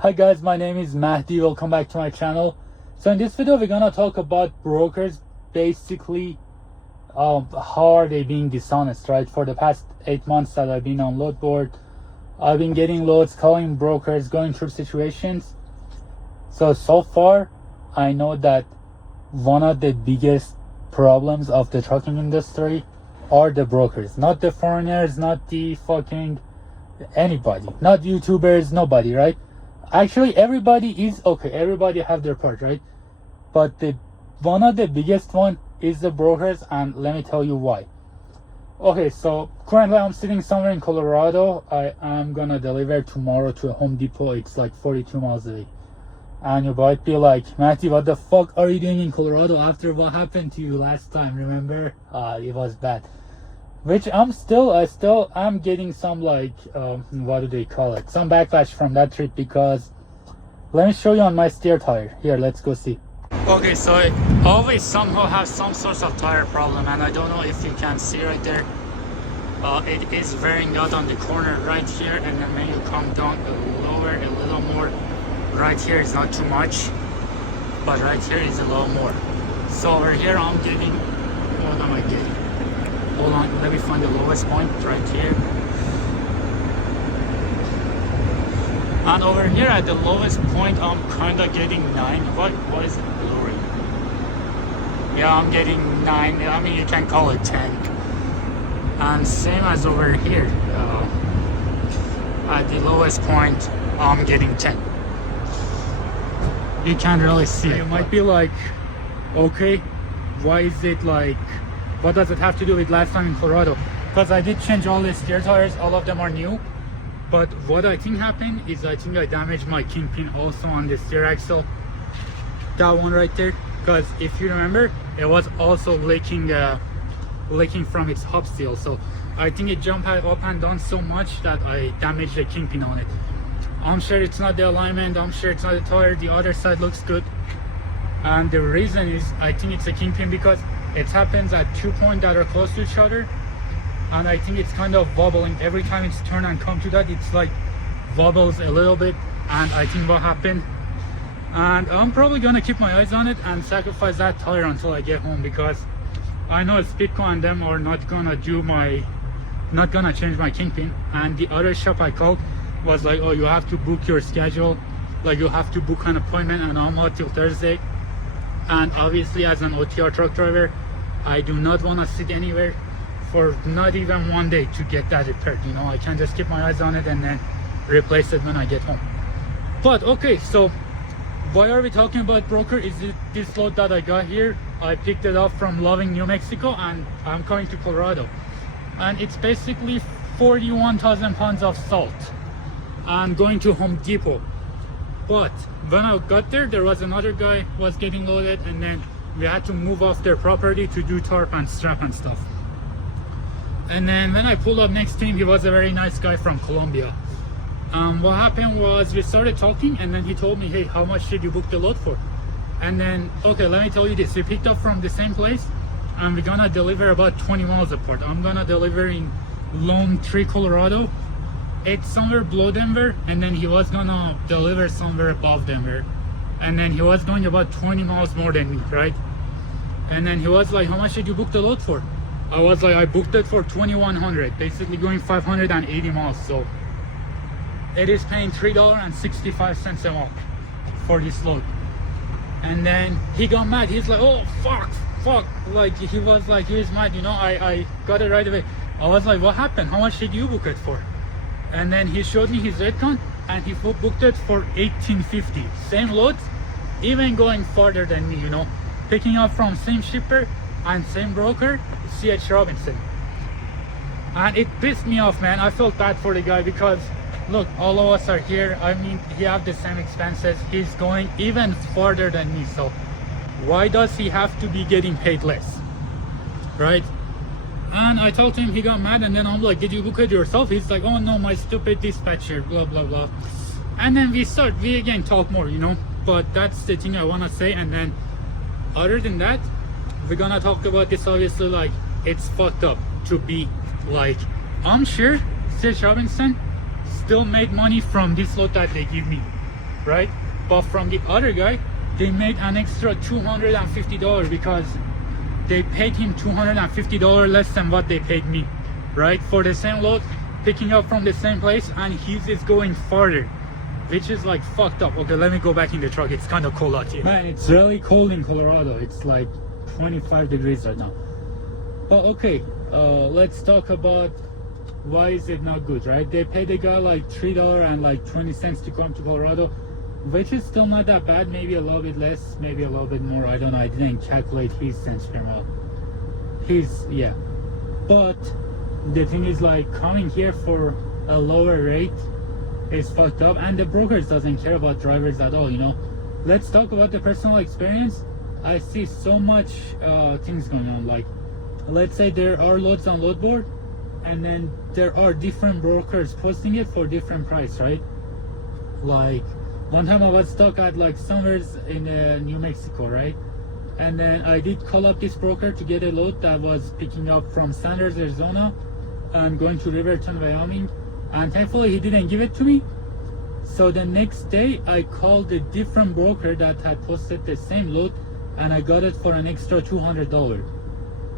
Hi guys, my name is Mahdi. Welcome back to my channel. So in this video we're gonna talk about brokers. Basically, how are they being dishonest, right? For the past 8 months that I've been on load board, I've been getting loads, calling brokers, going through situations. So far I know that one of the biggest problems of the trucking industry are the brokers, not the foreigners, not the fucking anybody, not YouTubers, nobody, right? Actually everybody is okay, everybody have their part, right? But the one of the biggest one is the brokers, and let me tell you why. Okay, so currently I'm sitting somewhere in Colorado. I am gonna deliver tomorrow to a Home Depot. It's like 42 miles away. And you might be like, Matthew, what the fuck are you doing in Colorado after what happened to you last time? Remember? It was bad. Which I still am getting some like, what do they call it? Some backlash from that trip, because let me show you on my steer tire. Here, let's go see. Okay, so I always somehow have some sort of tire problem, and I don't know if you can see right there. It is wearing out on the corner right here, and then when you come down lower a little more, right here is not too much, but right here is a little more. So over here I'm getting, what am I getting? Hold on, let me find the lowest point right here. And over here at the lowest point I'm kind of getting 9. What is it blurry? Yeah, I'm getting 9. I mean, you can call it 10. And same as over here, at the lowest point I'm getting 10. You can't really see it. You might be like, okay, why is it like, what does it have to do with last time in Colorado? Because I did change all the steer tires, all of them are new. But what I think happened is I think I damaged my kingpin also on the steer axle. That one right there. Because if you remember, it was also leaking from its hub seal. So I think it jumped up and down so much that I damaged the kingpin on it. I'm sure it's not the alignment, I'm sure it's not the tire, the other side looks good. And the reason is, I think it's a kingpin because it happens at 2 points that are close to each other, and I think it's kind of wobbling every time it's turned and come to that. It's like wobbles a little bit, and I think what happened. And I'm probably gonna keep my eyes on it and sacrifice that tire until I get home, because I know Speedco and them are not gonna change my kingpin. And the other shop I called was like, oh, you have to book your schedule, like you have to book an appointment, and I'm out till Thursday. And obviously as an OTR truck driver, I do not want to sit anywhere for not even 1 day to get that repaired. You know, I can just keep my eyes on it and then replace it when I get home. But okay, so why are we talking about broker? Is it this load that I got here? I picked it up from Loving, New Mexico, and I'm coming to Colorado. And it's basically 41,000 pounds of salt. I'm going to Home Depot. But when I got there, there was another guy was getting loaded, and then we had to move off their property to do tarp and strap and stuff. And then when I pulled up next to him, he was a very nice guy from Colombia. What happened was we started talking, and then he told me, hey, how much did you book the load for? And then, okay, let me tell you this. We picked up from the same place, and we're gonna deliver about 20 miles apart. I'm gonna deliver in Lone Tree, Colorado. It's somewhere below Denver, and then he was gonna deliver somewhere above Denver, and then he was going about 20 miles more than me, right? And then he was like, how much did you book the load for? I was like, I booked it for 2,100, basically going 580 miles. So it is paying $3.65 a month for this load. And then he got mad. He's like, oh fuck, like he was mad, you know. I got it right away. I was like, what happened? How much did you book it for? And then he showed me his rate count, and he booked it for $18.50. Same loads, even going farther than me, you know. Picking up from same shipper and same broker, C.H. Robinson. And it pissed me off, man. I felt bad for the guy, because look, all of us are here. I mean, he have the same expenses. He's going even farther than me. So why does he have to be getting paid less, right? And I told him, he got mad, and then I'm like, did you book it yourself? He's like, oh no, my stupid dispatcher, blah blah blah. And then we again talk more, you know. But that's the thing I want to say. And then other than that, we're gonna talk about this. Obviously, like, it's fucked up to be like, I'm sure C.H. Robinson still made money from this load that they give me. right? But from the other guy, they made an extra $250 because they paid him $250 less than what they paid me, right? For the same load, picking up from the same place, and his is going farther, which is like fucked up. Okay, let me go back in the truck. It's kind of cold out here. Man, it's really cold in Colorado. It's like 25 degrees right now. But okay, let's talk about why is it not good, right? They paid the guy like $3.20 to come to Colorado, which is still not that bad. Maybe a little bit less, maybe a little bit more. I don't know. I didn't calculate his cents per mile. Yeah. But the thing is, like, coming here for a lower rate is fucked up, and the brokers doesn't care about drivers at all, you know. Let's talk about the personal experience. I see so much things going on. Like, let's say there are loads on load board, and then there are different brokers posting it for different price, right? Like, one time I was stuck at like somewhere in New Mexico, right? And then I did call up this broker to get a load that was picking up from Sanders, Arizona and going to Riverton, Wyoming, and thankfully he didn't give it to me. So the next day I called a different broker that had posted the same load, and I got it for an extra $200,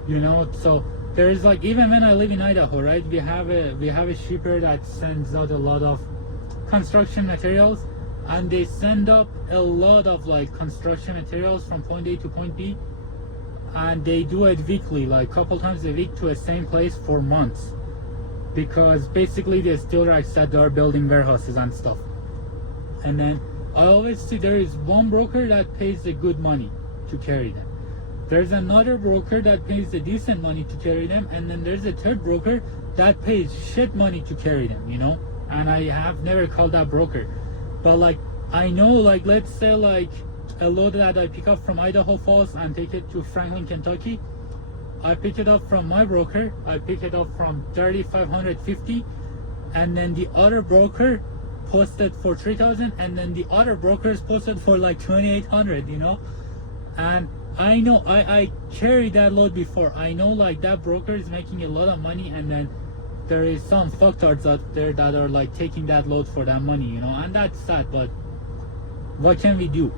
you know. So there's like, even when I live in Idaho, right, we have a shipper that sends out a lot of construction materials, and they send up a lot of like construction materials from point A to point B, and they do it weekly, like couple times a week, to the same place for months, because basically the steel racks that they are building warehouses and stuff. And then I always see there is one broker that pays the good money to carry them, there's another broker that pays the decent money to carry them, and then there's a third broker that pays shit money to carry them, you know. And I have never called that broker. But like, I know, like, let's say like a load that I pick up from Idaho Falls and take it to Franklin, Kentucky, I pick it up from my broker, I pick it up from $3,550, and then the other broker posted for $3,000, and then the other brokers posted for like $2,800, you know. And I know I carried that load before. I know like that broker is making a lot of money, and then there is some fucktards out there that are like taking that load for that money, you know. And that's sad, but what can we do?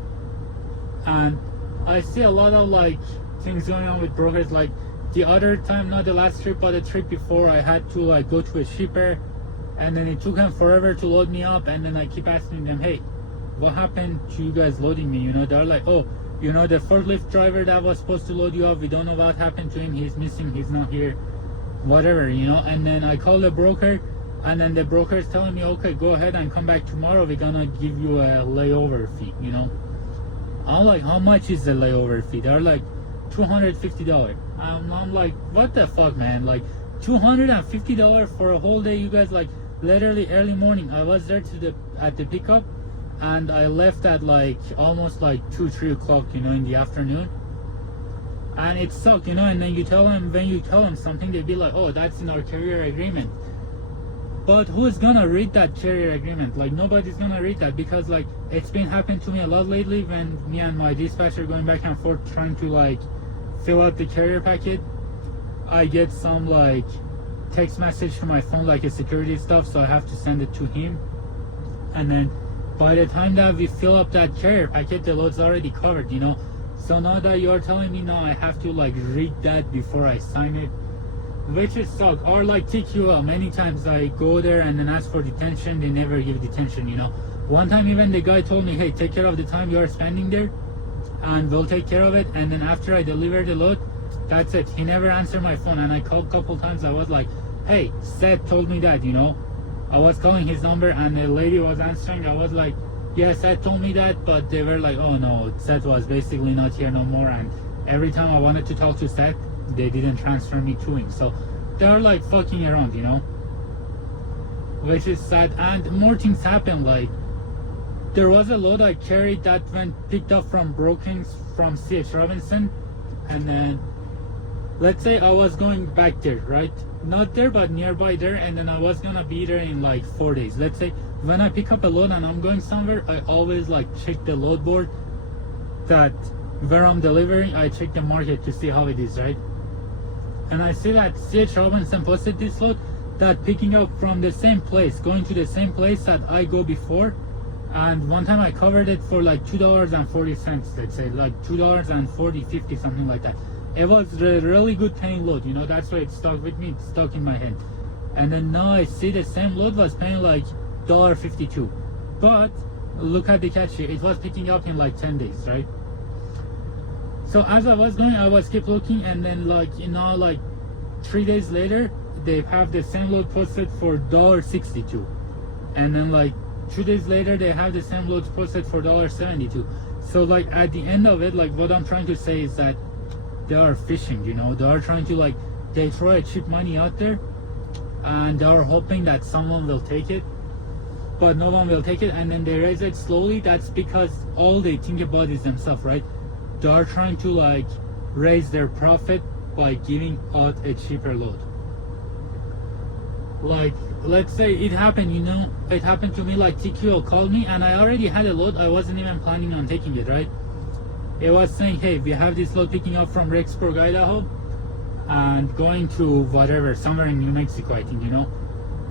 And I see a lot of like things going on with brokers. Like the other time, not the last trip but the trip before, I had to like go to a shipper, and then it took them forever to load me up, and then I keep asking them, hey, what happened to you guys loading me? You know, they're like, oh, you know, the forklift driver that was supposed to load you up, we don't know what happened to him, he's missing, he's not here, whatever, you know. And then I call the broker, and then the broker is telling me, okay, go ahead and come back tomorrow, we're gonna give you a layover fee, you know. I'm like, how much is the layover fee? They're like $250. I'm like, what the fuck, man? Like $250 for a whole day? You guys, like, literally early morning I was there at the pickup, and I left at like almost like 2-3 o'clock, you know, in the afternoon. And it sucked, you know. And then you tell them, when you tell them something, they'd be like, oh, that's in our carrier agreement. But who's gonna read that carrier agreement? Like, nobody's gonna read that, because like it's been happening to me a lot lately when me and my dispatcher going back and forth trying to like fill out the carrier packet. I get some like text message to my phone, like a security stuff, so I have to send it to him. And then by the time that we fill up that carrier packet, the load's already covered, you know. So now that you're telling me now I have to like read that before I sign it, which is suck. Or like TQL, many times I go there and then ask for detention, they never give detention, you know. One time even the guy told me, hey, take care of the time you are spending there and we'll take care of it. And then after I deliver the load, that's it. He never answered my phone, and I called a couple times. I was like, hey, Seth told me that, you know. I was calling his number and the lady was answering. I was like, yeah, Seth told me that, but they were like, oh no, Seth was basically not here no more. And every time I wanted to talk to Seth, they didn't transfer me to him. So they're like fucking around, you know, which is sad. And more things happen. Like, there was a load I carried that went picked up from Brookings from C.H. Robinson, and then let's say I was going back there, right? Not there, but nearby there, and then I was gonna be there in like 4 days. Let's say when I pick up a load and I'm going somewhere, I always like check the load board that where I'm delivering. I check the market to see how it is, right? And I see that C.H. Robinson posted this load that picking up from the same place, going to the same place that I go before, And one time I covered it for like $2.40, let's say, like $2.40, 50, something like that. It was a really good paying load, you know, that's why it stuck with me, it's stuck in my head. And then now I see the same load was paying like $1.52. But look at the catch here, it was picking up in like 10 days, right? So as I was going, I was keep looking, and then like, you know, like 3 days later, they have the same load posted for $1.62. And then like 2 days later, they have the same loads posted for $1.72. So like at the end of it, like what I'm trying to say is that they are fishing, you know, they are trying to like, they throw a cheap money out there and they are hoping that someone will take it, but no one will take it, and then they raise it slowly. That's because all they think about is themselves, right? They are trying to like raise their profit by giving out a cheaper load. Like, let's say it happened, you know, it happened to me, like TQL called me and I already had a load, I wasn't even planning on taking it, right? It was saying, hey, we have this load picking up from Rexburg, Idaho and going to whatever, somewhere in New Mexico, I think, you know.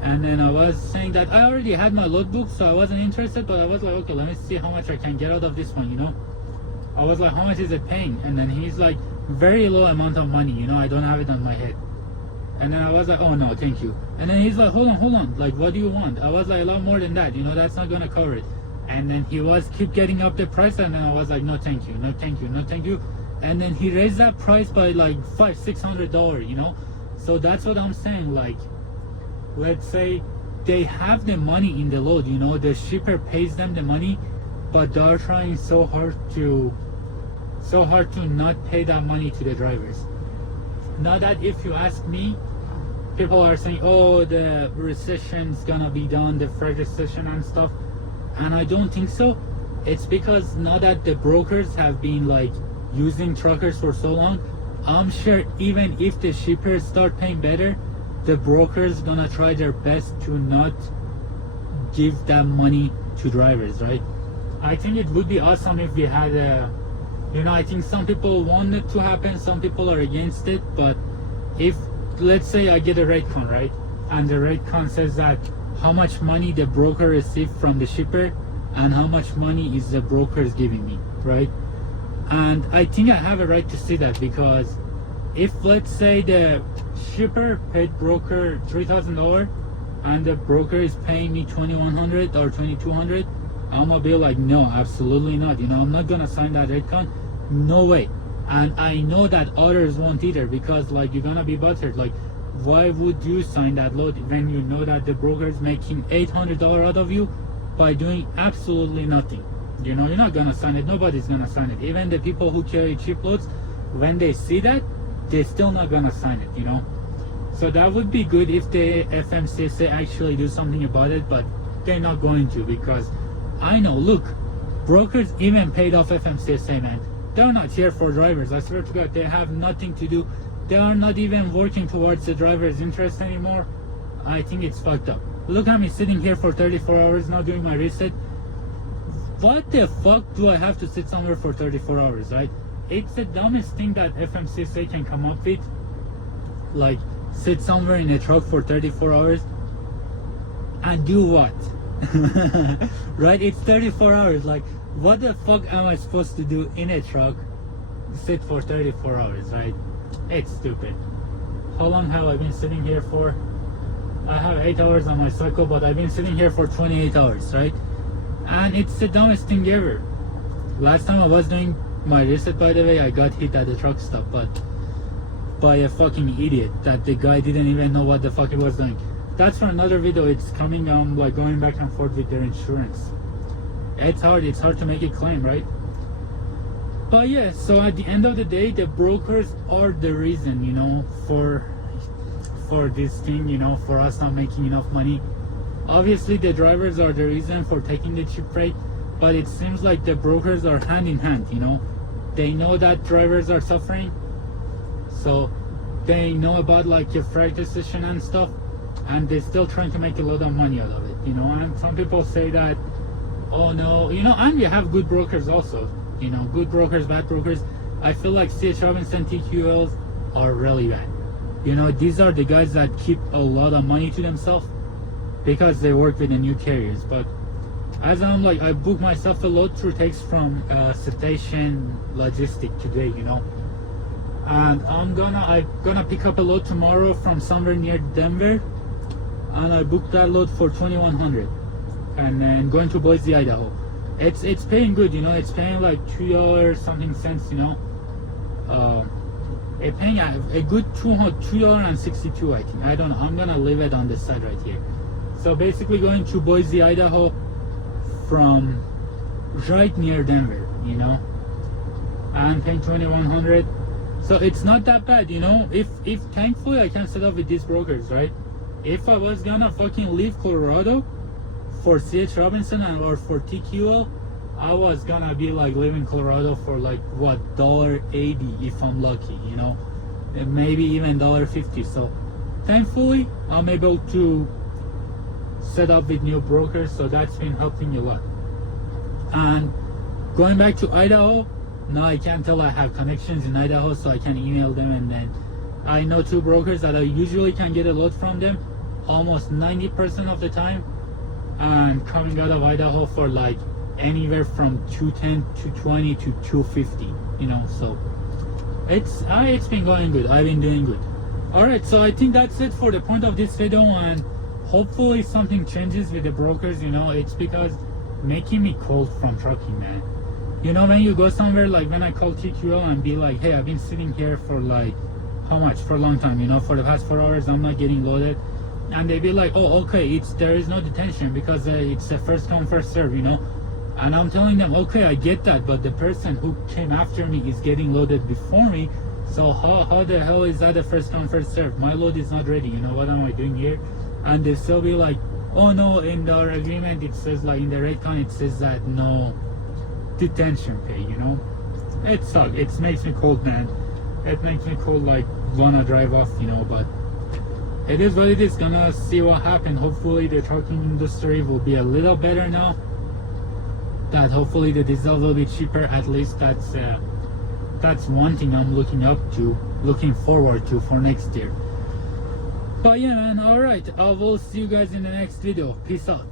And then I was saying that I already had my load book, so I wasn't interested, but I was like, okay, let me see how much I can get out of this one, you know. I was like, how much is it paying? And then he's like, very low amount of money, you know, I don't have it on my head. And then I was like, oh no, thank you. And then he's like, hold on, like, what do you want? I was like, a lot more than that, you know, that's not gonna cover it. And then he was keep getting up the price, and then I was like, no thank you, no thank you, no thank you. And then he raised that price by like $500-600, you know. So that's what I'm saying. Like, let's say they have the money in the load, you know, the shipper pays them the money, but they're trying so hard to not pay that money to the drivers. Now that if you ask me, people are saying, oh, the recession's gonna be done, the freight recession and stuff, and I don't think so. It's because now that the brokers have been like using truckers for so long, I'm sure even if the shippers start paying better, the brokers gonna try their best to not give that money to drivers, right? I think it would be awesome if we had a, you know, I think some people want it to happen, some people are against it, but if, let's say I get a rate con, right? And the rate con says that how much money the broker received from the shipper and how much money is the broker is giving me, right? And I think I have a right to see that, because if, let's say, the shipper paid broker $3,000 and the broker is paying me $2,100 or $2,200, I'm gonna be like, no, absolutely not, you know, I'm not gonna sign that rate con, no way. And I know that others won't either, because like you're gonna be buttered. Like, why would you sign that load when you know that the broker is making $800 out of you by doing absolutely nothing? You know, you're not gonna sign it, nobody's gonna sign it. Even the people who carry cheap loads, when they see that, they're still not gonna sign it, you know. So that would be good if the FMCSA actually do something about it, but they're not going to, because I know, look, brokers even paid off FMCSA, man. They're not here for drivers, I swear to God, they have nothing to do. They are not even working towards the driver's interest anymore. I think it's fucked up. Look at me sitting here for 34 hours now doing my reset. What the fuck do I have to sit somewhere for 34 hours, right? It's the dumbest thing that FMCSA can come up with. Like, sit somewhere in a truck for 34 hours and do what? Right? It's 34 hours. Like, what the fuck am I supposed to do in a truck? Sit for 34 hours, right? It's stupid. How long have I been sitting here for? I have 8 hours on my cycle, but I've been sitting here for 28 hours, right? And it's the dumbest thing ever. Last time I was doing my reset, by the way, I got hit at the truck stop, but by a fucking idiot that the guy didn't even know what the fuck he was doing. That's for another video. It's coming, like going back and forth with their insurance. It's hard to make a claim, right? But yeah, so at the end of the day, the brokers are the reason, you know, for this thing, you know, for us not making enough money. Obviously the drivers are the reason for taking the cheap freight, but it seems like the brokers are hand in hand, you know. They know that drivers are suffering, so they know about like your freight decision and stuff, and they're still trying to make a lot of money out of it, you know. And some people say that, oh no, you know, and you have good brokers also, you know, good brokers, bad brokers. I feel like C.H. Robinson TQLs are really bad. You know, these are the guys that keep a lot of money to themselves because they work with the new carriers. But as I'm like, I booked myself a load through text from Station Logistic today, you know, and I'm gonna pick up a load tomorrow from somewhere near Denver, and I booked that load for 2100, and then going to Boise, Idaho. It's paying good, you know. It's paying like $2 something cents, you know. It's paying a good $2.62, I think. I don't know. I'm gonna leave it on this side right here. So basically going to Boise, Idaho from right near Denver, you know, and paying 2100. So it's not that bad, you know. If thankfully I can set up with these brokers, right? If I was gonna fucking leave Colorado for CH Robinson or for TQL, I was gonna be like leaving Colorado for like what, $1.80 if I'm lucky, you know, and maybe even $1.50. So thankfully I'm able to set up with new brokers, so that's been helping a lot. And going back to Idaho, now I can tell I have connections in Idaho, so I can email them, and then I know 2 brokers that I usually can get a load from them almost 90% of the time, and coming out of Idaho for like anywhere from 210 to 20 to 250, you know. So it's been going good. I've been doing good. All right, so I think that's it for the point of this video, and hopefully something changes with the brokers, you know. It's because making me cold from trucking, man. You know, when you go somewhere, like when I call TQL and be like, hey, I've been sitting here for like how much, for a long time, you know, for the past 4 hours I'm not getting loaded, and they be like, oh, okay, there is no detention because it's a first come first serve, you know. And I'm telling them, okay, I get that, but the person who came after me is getting loaded before me, so how the hell is that a first come first serve? My load is not ready, you know, what am I doing here? And they still be like, oh no, in our agreement it says, like in the rate con it says that no detention pay, you know. It sucks. It makes me cold, man. It makes me cold, like wanna drive off, you know. But it is what it is. Gonna see what happens. Hopefully the trucking industry will be a little better now, that hopefully the diesel will be cheaper. At least that's one thing I'm looking forward to for next year. But yeah, man, all right, I will see you guys in the next video. Peace out.